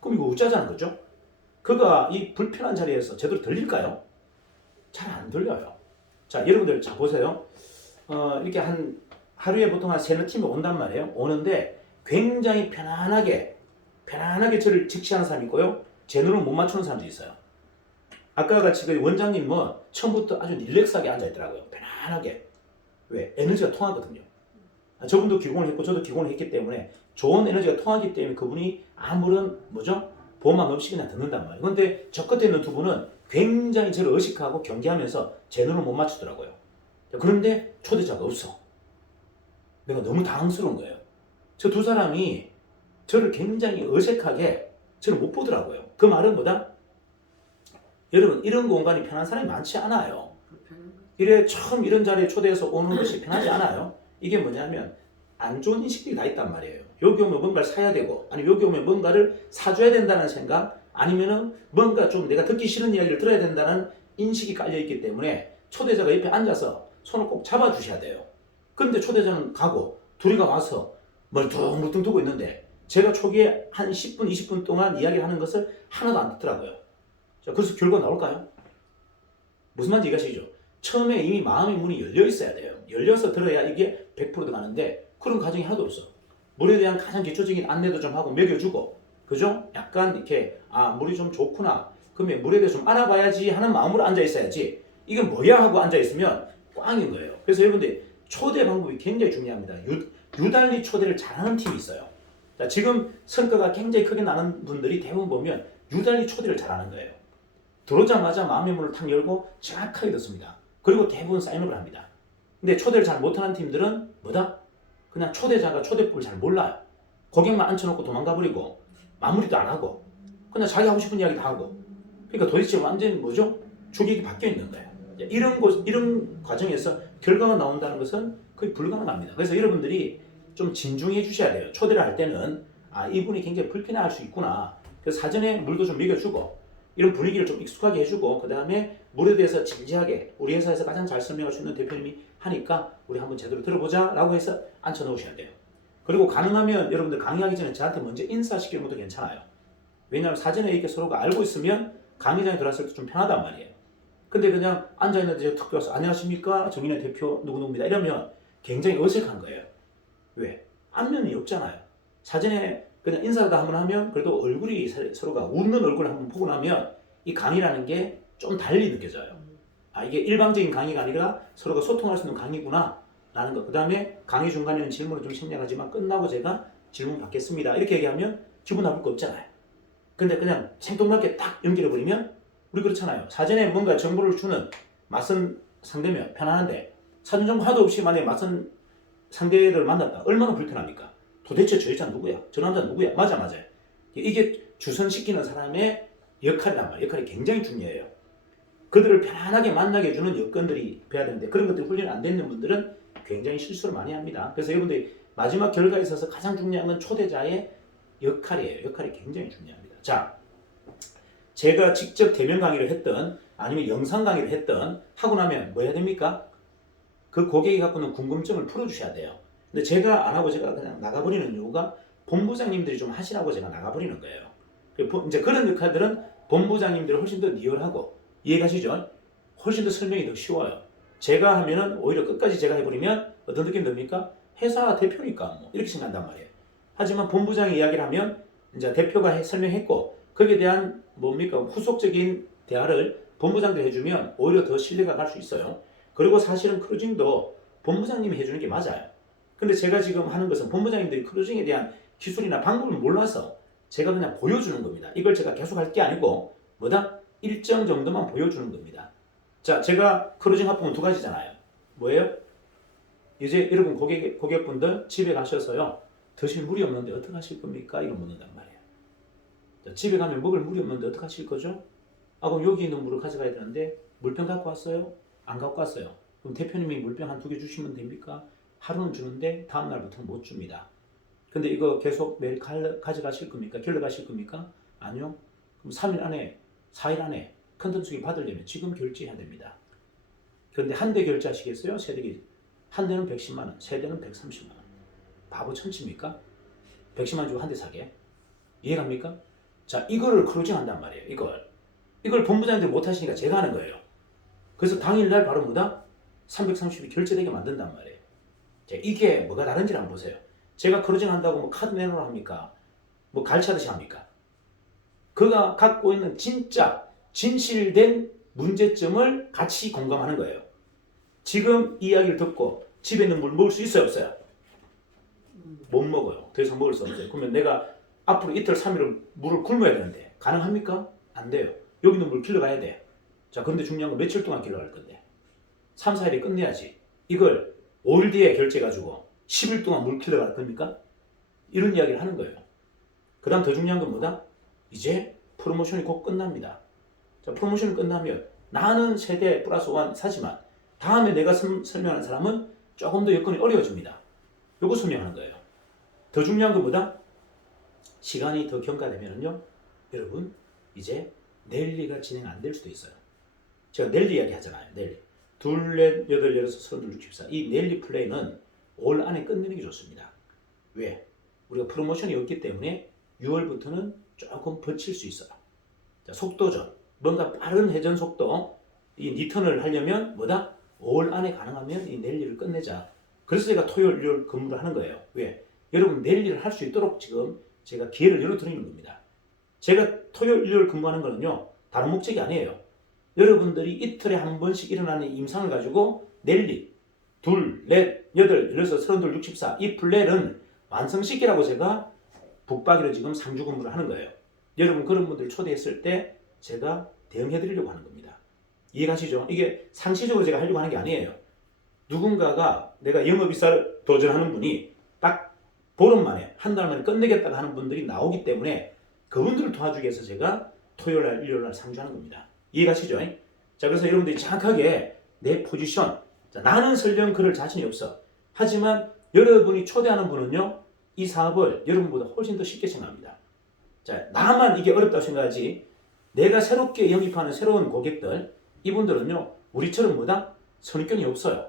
그럼 이거 어쩌자는 거죠? 그가 이 불편한 자리에서 제대로 들릴까요? 잘 안 들려요. 자, 여러분들 자 보세요. 이렇게 하루에 보통 한 3-4팀이 온단 말이에요. 오는데 굉장히 편안하게 저를 직시하는 사람이 있고요. 제 눈을 못 맞추는 사람도 있어요. 아까 같이 그 원장님은 처음부터 아주 릴렉스하게 앉아있더라고요. 편안하게. 왜? 에너지가 통하거든요. 저분도 기공을 했고 저도 기공을 했기 때문에 좋은 에너지가 통하기 때문에 그분이 아무런 보호막 없이 그냥 듣는단 말이에요. 근데 저 끝에 있는 두 분은 굉장히 저를 의식하고 경계하면서 제 눈을 못 맞추더라고요. 그런데 초대자가 없어. 내가 너무 당황스러운 거예요. 저 두 사람이 저를 굉장히 어색하게 저를 못 보더라고요. 그 말은 뭐다? 여러분, 이런 공간이 편한 사람이 많지 않아요. 이래 처음 이런 자리에 초대해서 오는 것이 편하지 않아요. 이게 뭐냐면 안 좋은 인식들이 다 있단 말이에요. 여기 오면 뭔가를 사야 되고, 아니 여기 오면 뭔가를 사줘야 된다는 생각, 아니면은 뭔가 좀 내가 듣기 싫은 이야기를 들어야 된다는 인식이 깔려있기 때문에 초대자가 옆에 앉아서 손을 꼭 잡아주셔야 돼요. 근데 초대자는 가고 둘이가 와서 멀뚱멀뚱 두고 있는데 제가 초기에 한 10분, 20분 동안 이야기를 하는 것을 하나도 안 듣더라고요. 자, 그래서 결과 나올까요? 무슨 말인지 이해하시죠? 처음에 이미 마음의 문이 열려 있어야 돼요. 열려서 들어야 이게 100% 들어가는데 그런 과정이 하나도 없어. 물에 대한 가장 기초적인 안내도 좀 하고 먹여주고, 그죠? 약간 이렇게 물이 좀 좋구나. 그러면 물에 대해서 좀 알아봐야지 하는 마음으로 앉아 있어야지. 이게 뭐야 하고 앉아 있으면 꽝인 거예요. 그래서 여러분들 초대 방법이 굉장히 중요합니다. 유달리 초대를 잘하는 팀이 있어요. 자, 지금 성과가 굉장히 크게 나는 분들이 대부분 보면 유달리 초대를 잘하는 거예요. 들어오자마자 마음의 문을 탁 열고 정확하게 듣습니다. 그리고 대부분 사인업을 합니다. 근데 초대를 잘 못하는 팀들은 뭐다? 그냥 초대자가 초대법을 잘 몰라요. 고객만 앉혀놓고 도망가버리고 마무리도 안 하고 그냥 자기 하고 싶은 이야기 다 하고, 그러니까 도대체 완전 주객이 바뀌어 있는 거예요. 이런 과정에서 결과가 나온다는 것은 거의 불가능합니다. 그래서 여러분들이 좀 진중해 주셔야 돼요. 초대를 할 때는 이분이 굉장히 불편해할 수 있구나. 그래서 사전에 물도 좀 먹여주고 이런 분위기를 좀 익숙하게 해주고, 그 다음에 물에 대해서 진지하게 우리 회사에서 가장 잘 설명할 수 있는 대표님이 하니까 우리 한번 제대로 들어보자 라고 해서 앉혀 놓으셔야 돼요. 그리고 가능하면 여러분들 강의하기 전에 저한테 먼저 인사시키는 것도 괜찮아요. 왜냐하면 사전에 이렇게 서로가 알고 있으면 강의장에 들어왔을 때 좀 편하단 말이에요. 근데 그냥 앉아있는데 제가 툭 들어와서 안녕하십니까 정인의 대표 누구누구입니다 이러면 굉장히 어색한 거예요. 왜? 안면이 없잖아요. 사전에 그냥 인사를 한번 하면 그래도 얼굴이 서로가 웃는 얼굴을 한번 보고 나면 이 강의라는 게 좀 달리 느껴져요. 이게 일방적인 강의가 아니라 서로가 소통할 수 있는 강의구나 라는 거. 그 다음에 강의 중간에는 질문을 좀 심리하지만 끝나고 제가 질문 받겠습니다 이렇게 얘기하면 기분 나쁠 거 없잖아요. 근데 그냥 생뚱맞게 딱 연결해버리면, 우리 그렇잖아요. 사전에 뭔가 정보를 주는 맞선 상대면 편안한데 사전 정보 하나도 없이 만약에 맞선 상대를 만났다. 얼마나 불편합니까? 도대체 저 여자 누구야? 저 남자 누구야? 맞아요. 이게 주선시키는 사람의 역할이란 말이에요. 역할이 굉장히 중요해요. 그들을 편안하게 만나게 해주는 여건들이 돼야 되는데 그런 것들이 훈련이 안 되는 분들은 굉장히 실수를 많이 합니다. 그래서 여러분들이 마지막 결과에 있어서 가장 중요한 건 초대자의 역할이에요. 역할이 굉장히 중요합니다. 자, 제가 직접 대면 강의를 했던 아니면 영상 강의를 했던 하고 나면 뭐 해야 됩니까? 그 고객이 갖고 있는 궁금증을 풀어주셔야 돼요. 근데 제가 안 하고 제가 그냥 나가버리는 이유가 본부장님들이 좀 하시라고 제가 나가버리는 거예요. 이제 그런 역할들은 본부장님들이 훨씬 더 리얼하고, 이해가시죠? 훨씬 더 설명이 더 쉬워요. 제가 하면은 오히려 끝까지 제가 해버리면 어떤 느낌 듭니까? 회사 대표니까 이렇게 생각한단 말이에요. 하지만 본부장이 이야기를 하면 이제 대표가 설명했고 거기에 대한 뭡니까? 후속적인 대화를 본부장들이 해주면 오히려 더 신뢰가 갈 수 있어요. 그리고 사실은 크루징도 본부장님이 해주는 게 맞아요. 근데 제가 지금 하는 것은 본부장님들이 크루징에 대한 기술이나 방법을 몰라서 제가 그냥 보여주는 겁니다. 이걸 제가 계속 할 게 아니고 뭐다? 일정 정도만 보여주는 겁니다. 자, 제가 크루징 합법은 두 가지잖아요. 뭐예요? 이제 여러분 고객분들 집에 가셔서요. 드실 물이 없는데 어떻게 하실 겁니까? 이걸 묻는단 말이에요. 자, 집에 가면 먹을 물이 없는데 어떻게 하실 거죠? 아, 그럼 여기 있는 물을 가져가야 되는데 물병 갖고 왔어요? 안 갖고 왔어요. 그럼 대표님이 물병 한 2개 주시면 됩니까? 하루는 주는데 다음 날부터는 못 줍니다. 근데 이거 계속 매일 가져가실 겁니까? 길러 가실 겁니까? 아니요. 그럼 3일 안에, 4일 안에 컨텐츠기 받으려면 지금 결제해야 됩니다. 그런데 한 대 결제하시겠어요? 세 대 결제. 한 대는 110만 원, 세 대는 130만 원. 바보 천치입니까? 110만 원 주고 한 대 사게? 이해갑니까? 자, 이거를 크루징 한단 말이에요. 이걸 본부장님들이 못 하시니까 제가 하는 거예요. 그래서 당일날 바로 뭐다? 330이 결제되게 만든단 말이에요. 자, 이게 뭐가 다른지를 한번 보세요. 제가 크루징 한다고 뭐 카드 내놓으라 합니까? 뭐 갈치하듯이 합니까? 그가 갖고 있는 진짜 진실된 문제점을 같이 공감하는 거예요. 지금 이야기를 듣고 집에 있는 물 먹을 수 있어요, 없어요? 못 먹어요. 더 이상 먹을 수 없어요. 그러면 내가 앞으로 이틀, 3일을 물을 굶어야 되는데 가능합니까? 안 돼요. 여기 있는 물 길러가야 돼. 자, 그런데 중요한 건 며칠 동안 길러갈 건데 3, 4일에 끝내야지. 이걸 5일 뒤에 결제해가지고 10일 동안 물 길러갈 겁니까? 이런 이야기를 하는 거예요. 그 다음 더 중요한 건 뭐다? 이제 프로모션이 곧 끝납니다. 자, 프로모션이 끝나면 나는 세대 플러스 1 사지만 다음에 내가 설명하는 사람은 조금 더 여건이 어려워집니다. 요거 설명하는 거예요. 더 중요한 것보다 시간이 더 경과되면요, 여러분 이제 넬리가 진행 안 될 수도 있어요. 제가 넬리 이야기 하잖아요. 넬리. 둘, 넷, 여덟, 여섯, 서른, 64. 이 넬리 플레이는 올 안에 끝내는 게 좋습니다. 왜? 우리가 프로모션이 없기 때문에 6월부터는 조금 버틸 수 있어요. 자, 속도전. 뭔가 빠른 회전 속도. 이 리턴을 하려면 뭐다? 5월 안에 가능하면 이 넬리를 끝내자. 그래서 제가 토요일, 일요일 근무를 하는 거예요. 왜? 여러분 넬리를 할 수 있도록 지금 제가 기회를 열어드리는 겁니다. 제가 토요일, 일요일 근무하는 거는요, 다른 목적이 아니에요. 여러분들이 이틀에 한 번씩 일어나는 임상을 가지고 넬리, 둘, 넷, 여덟, 여섯, 서른둘, 64, 이 플랜은 완성시키라고 제가 북박이로 지금 3주 근무를 하는 거예요. 여러분 그런 분들 초대했을 때 제가 대응해드리려고 하는 겁니다. 이해가시죠? 이게 상시적으로 제가 하려고 하는 게 아니에요. 누군가가 내가 영업이사를 도전하는 분이 딱 보름 만에, 한 달 만에 끝내겠다고 하는 분들이 나오기 때문에 그분들을 도와주기 위해서 제가 토요일날, 일요일날 상주하는 겁니다. 이해가시죠? 자, 그래서 여러분들이 정확하게 내 포지션, 자, 나는 설령 그럴 자신이 없어. 하지만 여러분이 초대하는 분은요, 이 사업을 여러분보다 훨씬 더 쉽게 생각합니다. 자, 나만 이게 어렵다고 생각하지, 내가 새롭게 영입하는 새로운 고객들, 이분들은요, 우리처럼 뭐다? 선입견이 없어요.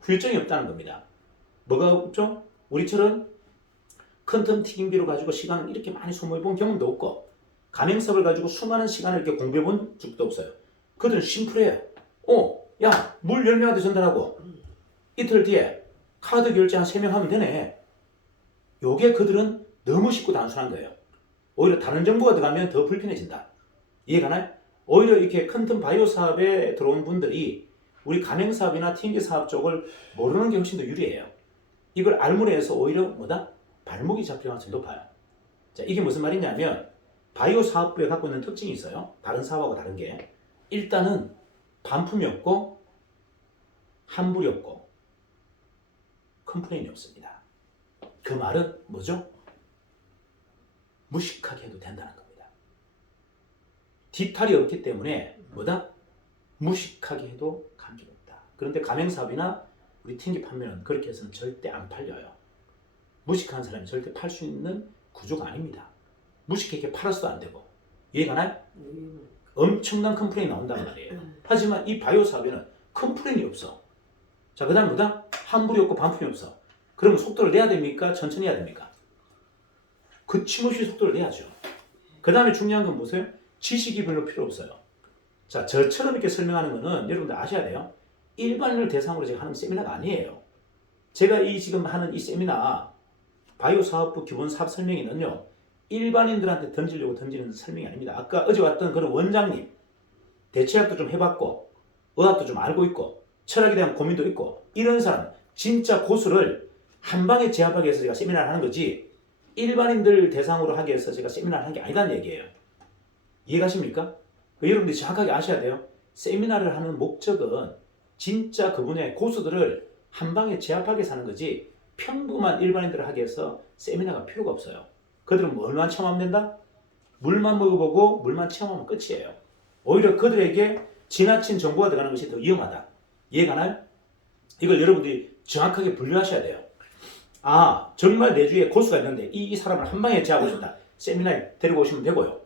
후유증이 없다는 겁니다. 뭐가 없죠? 우리처럼 큰 틈 튀김기로 가지고 시간을 이렇게 많이 소모해본 경험도 없고, 가맹사업을 가지고 수많은 시간을 이렇게 공부해본 적도 없어요. 그들은 심플해요. 야, 물 10명한테 전달하고 이틀 뒤에 카드 결제 한 3명 하면 되네. 요게 그들은 너무 쉽고 단순한 거예요. 오히려 다른 정보가 들어가면 더 불편해진다. 이해가나요? 오히려 이렇게 큰 틈 바이오 사업에 들어온 분들이 우리 가맹사업이나 TNG 사업 쪽을 모르는 게 훨씬 더 유리해요. 이걸 알무리해서 오히려 뭐다? 발목이 잡힐 가능성이 높아요. 자, 이게 무슨 말이냐면 바이오 사업부에 갖고 있는 특징이 있어요. 다른 사업하고 다른 게. 일단은 반품이 없고 환불이 없고 컴플레인이 없습니다. 그 말은 뭐죠? 무식하게 해도 된다는 겁니다. 뒤탈이 없기 때문에 뭐다? 무식하게 해도 관계가 없다. 그런데 가맹사업이나 우리 튕기 판매는 그렇게 해서는 절대 안 팔려요. 무식한 사람이 절대 팔 수 있는 구조가 아닙니다. 무식하게 팔아서도 안 되고. 이해가나요? 엄청난 컴플레인이 나온단 말이에요. 하지만 이 바이오 사업에는 컴플레인이 없어. 자, 그 다음 뭐다? 환불이 없고 반품이 없어. 그러면 속도를 내야 됩니까? 천천히 해야 됩니까? 거침없이 속도를 내야죠. 그 다음에 중요한 건 보세요. 지식이 별로 필요 없어요. 자, 저처럼 이렇게 설명하는 거는 여러분들 아셔야 돼요. 일반인을 대상으로 제가 하는 세미나가 아니에요. 제가 지금 하는 이 세미나 바이오 사업부 기본 사업 설명회는요, 일반인들한테 던지려고 던지는 설명이 아닙니다. 아까 어제 왔던 그런 원장님, 대체학도 좀 해봤고 의학도 좀 알고 있고 철학에 대한 고민도 있고 이런 사람, 진짜 고수를 한 방에 제압하기 위해서 제가 세미나를 하는 거지 일반인들 대상으로 하기 위해서 제가 세미나를 한 게 아니라는 얘기예요. 이해가십니까? 여러분들이 정확하게 아셔야 돼요. 세미나를 하는 목적은 진짜 그분의 고수들을 한 방에 제압하게 사는 거지 평범한 일반인들을 하기 위해서 세미나가 필요가 없어요. 그들은 뭘만 체험하면 된다? 물만 먹어보고 물만 체험하면 끝이에요. 오히려 그들에게 지나친 정보가 들어가는 것이 더 위험하다. 이해가나요? 이걸 여러분들이 정확하게 분류하셔야 돼요. 아, 정말 내 주위에 고수가 있는데 이 사람을 한 방에 제압하고 싶다. 세미나에 데리고 오시면 되고요.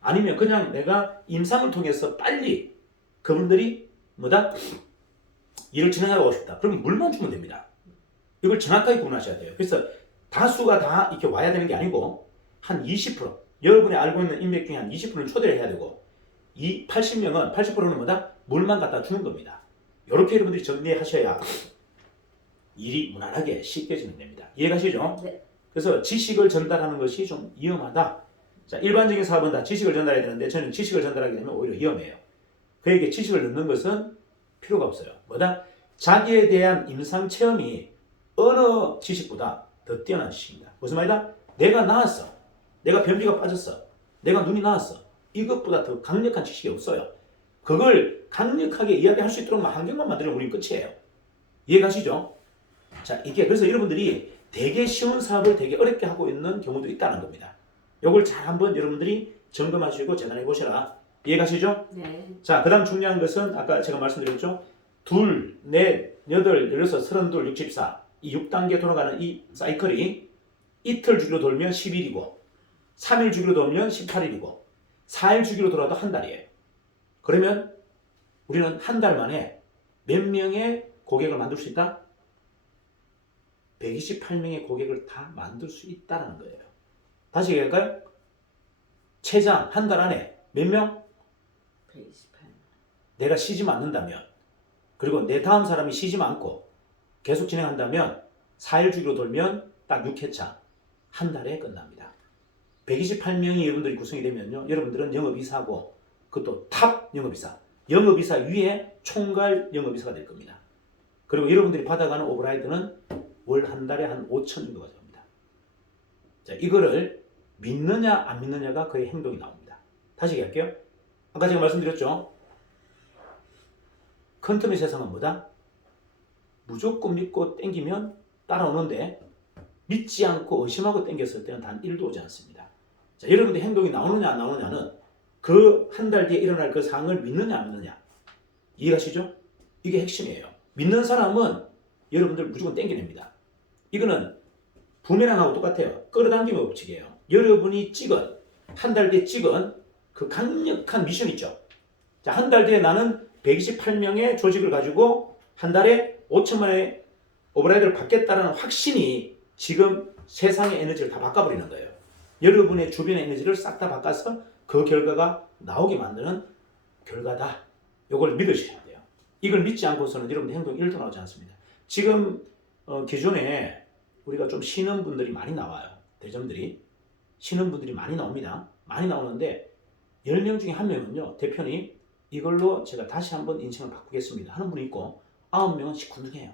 아니면 그냥 내가 임상을 통해서 빨리 그분들이 뭐다? 일을 진행하고 싶다. 그러면 물만 주면 됩니다. 이걸 정확하게 구분하셔야 돼요. 그래서 다수가 다 이렇게 와야 되는 게 아니고 한 20% 여러분이 알고 있는 인맥 중에 한 20%는 초대를 해야 되고 이 80%는 뭐다? 물만 갖다 주는 겁니다. 이렇게 여러분들이 정리하셔야 일이 무난하게 쉽게 진행됩니다. 이해가시죠? 네. 그래서 지식을 전달하는 것이 좀 위험하다. 자, 일반적인 사업은 다 지식을 전달해야 되는데 저는 지식을 전달하게 되면 오히려 위험해요. 그에게 지식을 넣는 것은 필요가 없어요. 뭐다? 자기에 대한 임상 체험이 어느 지식보다 더 뛰어난 지식입니다. 무슨 말이다? 내가 나았어. 내가 변비가 빠졌어. 내가 눈이 나았어. 이것보다 더 강력한 지식이 없어요. 그걸 강력하게 이야기할 수 있도록 환경만 만들면 우리는 끝이에요. 이해가시죠? 자, 이게 그래서 여러분들이 되게 쉬운 사업을 되게 어렵게 하고 있는 경우도 있다는 겁니다. 이걸 잘 한번 여러분들이 점검하시고 재단해 보시라. 이해가시죠? 네. 자, 그 다음 중요한 것은 아까 제가 말씀드렸죠. 2, 4, 8, 16, 32, 64 이 6단계 돌아가는 이 사이클이 이틀 주기로 돌면 10일이고 3일 주기로 돌면 18일이고 4일 주기로 돌아도 한 달이에요. 그러면 우리는 한 달 만에 몇 명의 고객을 만들 수 있다? 128명의 고객을 다 만들 수 있다는 거예요. 다시 얘기할까요? 최장 한 달 안에 몇 명? 128. 내가 쉬지 않는다면 그리고 내 다음 사람이 쉬지 않고 계속 진행한다면 4일 주기로 돌면 딱 6회차 한 달에 끝납니다. 128명이 여러분들이 구성이 되면요. 여러분들은 영업이사고 그것도 탑 영업이사. 영업이사 위에 총괄 영업이사가 될 겁니다. 그리고 여러분들이 받아가는 오버라이드는 월 한 달에 한 5천 정도 가져갑니다. 자, 이거를 믿느냐 안 믿느냐가 그의 행동이 나옵니다. 다시 얘기할게요. 아까 제가 말씀드렸죠. 퀀텀의 세상은 뭐다? 무조건 믿고 땡기면 따라오는데 믿지 않고 의심하고 땡겼을 때는 단 1도 오지 않습니다. 자, 여러분들 행동이 나오느냐 안 나오느냐는 그 한 달 뒤에 일어날 그 상황을 믿느냐 안 믿느냐. 이해가시죠? 이게 핵심이에요. 믿는 사람은 여러분들 무조건 땡겨냅니다. 이거는 부메랑하고 똑같아요. 끌어당김의 법칙이에요. 여러분이 찍은 한 달 뒤에 찍은 그 강력한 미션 있죠. 자, 한 달 뒤에 나는 128명의 조직을 가지고 한 달에 5천만의 오버라이드를 받겠다라는 확신이 지금 세상의 에너지를 다 바꿔버리는 거예요. 여러분의 주변의 에너지를 싹 다 바꿔서 그 결과가 나오게 만드는 결과다. 이걸 믿으셔야 돼요. 이걸 믿지 않고서는 여러분의 행동이 1도 나오지 않습니다. 지금 기존에 우리가 좀 쉬는 분들이 많이 나와요. 대점들이. 쉬는 분들이 많이 나옵니다. 많이 나오는데 10명 중에 한 명은요. 대표님 이걸로 제가 다시 한번 인생을 바꾸겠습니다 하는 분이 있고 9명은 시큰둥해요.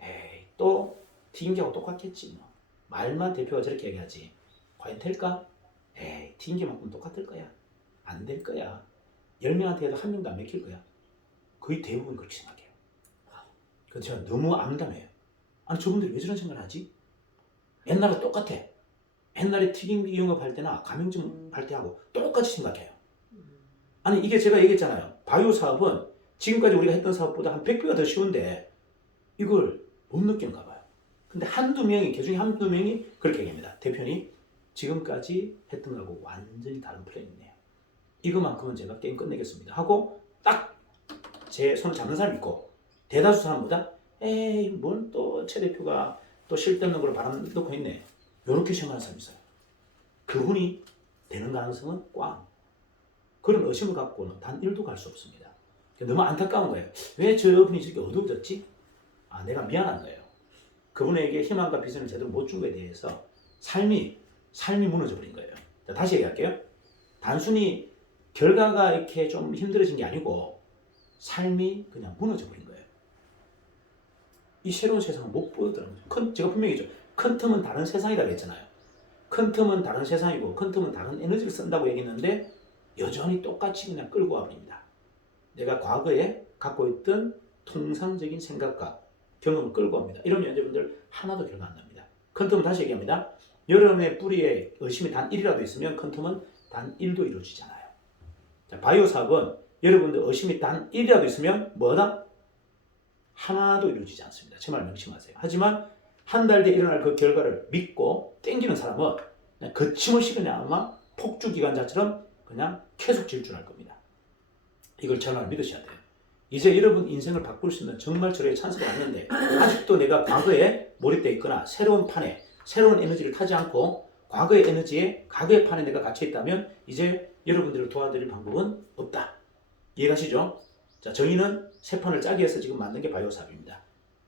에이 또 튀김기하고 똑같겠지 뭐. 말만 대표가 저렇게 얘기하지. 과연 될까? 에이 튀김기만큼 똑같을 거야. 안 될 거야. 10명한테 해도 한 명도 안 맥힐 거야. 거의 대부분 그렇게 생각해요. 그래서 제가 너무 암담해요. 아니 저분들이 왜 저런 생각을 하지? 옛날에 똑같아. 옛날에 튀김기 영업할 때나 가맹점 할 때하고 똑같이 생각해요. 아니 이게 제가 얘기했잖아요. 바이오 사업은 지금까지 우리가 했던 사업보다 한 100배가 더 쉬운데 이걸 못 느끼는가 봐요. 근데 한두 명이, 그중에 한두 명이 그렇게 얘기합니다. 대표님 지금까지 했던 거하고 완전히 다른 플랜이네요. 이거만큼은 제가 게임 끝내겠습니다 하고 딱 제 손을 잡는 사람이 있고 대다수 사람보다 에이 뭘 또 최 대표가 또 쓸데없는 걸 바람 넣고 있네. 이렇게 생각하는 사람이 있어요. 그분이 되는 가능성은 꽝. 그런 의심을 갖고는 단 1도 갈 수 없습니다. 너무 안타까운 거예요. 왜 저분이 저렇게 어두워졌지? 내가 미안한 거예요. 그분에게 희망과 비전을 제대로 못 준 거에 대해서 삶이 삶이 무너져 버린 거예요. 자, 다시 얘기할게요. 단순히 결과가 이렇게 좀 힘들어진 게 아니고 삶이 그냥 무너져 버린 거예요. 이 새로운 세상을 못 보더라고요. 제가 분명히 했죠. 큰 틈은 다른 세상이라고 했잖아요. 큰 틈은 다른 세상이고 큰 틈은 다른 에너지를 쓴다고 얘기했는데 여전히 똑같이 그냥 끌고 와버립니다. 내가 과거에 갖고 있던 통상적인 생각과 경험을 끌고 옵니다. 이러면 여러분들 하나도 결과 안 납니다. 큰 틈은 다시 얘기합니다. 여러분의 뿌리에 의심이 단 1이라도 있으면 큰 틈은 단 1도 이루어지잖아요. 자, 바이오 사업은 여러분들 의심이 단 1이라도 있으면 뭐다? 하나도 이루어지지 않습니다. 제 말 명심하세요. 하지만 한 달 뒤에 일어날 그 결과를 믿고 땡기는 사람은 그냥 거침없이 그냥 아마 폭주기관차처럼 그냥 계속 질주할 겁니다. 이걸 정말 믿으셔야 돼요. 이제 여러분 인생을 바꿀 수 있는 정말 저의 찬스가 왔는데 아직도 내가 과거에 몰입되어 있거나 새로운 판에 새로운 에너지를 타지 않고 과거의 에너지에 과거의 판에 내가 갇혀 있다면 이제 여러분들을 도와드릴 방법은 없다. 이해가시죠? 자, 저희는 새 판을 짜기 위해서 지금 만든 게 바이오 사업입니다.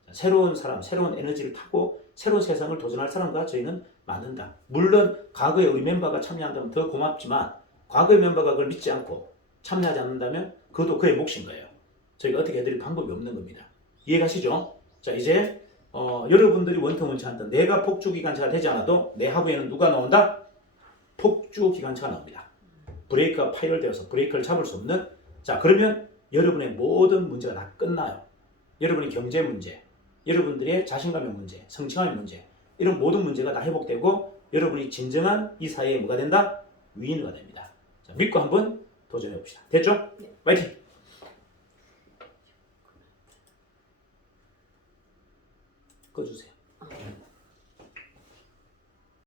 자, 새로운 사람, 새로운 에너지를 타고 새로운 세상을 도전할 사람과 저희는 만든다. 물론 과거에 우리 멤버가 참여한다면 더 고맙지만 과거의 멤버가 그걸 믿지 않고 참여하지 않는다면 그것도 그의 몫인 거예요. 저희가 어떻게 해드릴 방법이 없는 겁니다. 이해가시죠? 자, 이제 여러분들이 원통원치 않던 내가 폭주기관차가 되지 않아도 내 하부에는 누가 나온다? 폭주기관차가 나옵니다. 브레이크가 파열되어서 브레이크를 잡을 수 없는. 자, 그러면 여러분의 모든 문제가 다 끝나요. 여러분의 경제 문제, 여러분들의 자신감의 문제, 성취감의 문제, 이런 모든 문제가 다 회복되고 여러분이 진정한 이 사회에 뭐가 된다? 위인가 됩니다. 자, 믿고 한번 도전해 봅시다. 됐죠? 네. 화이팅! 꺼주세요.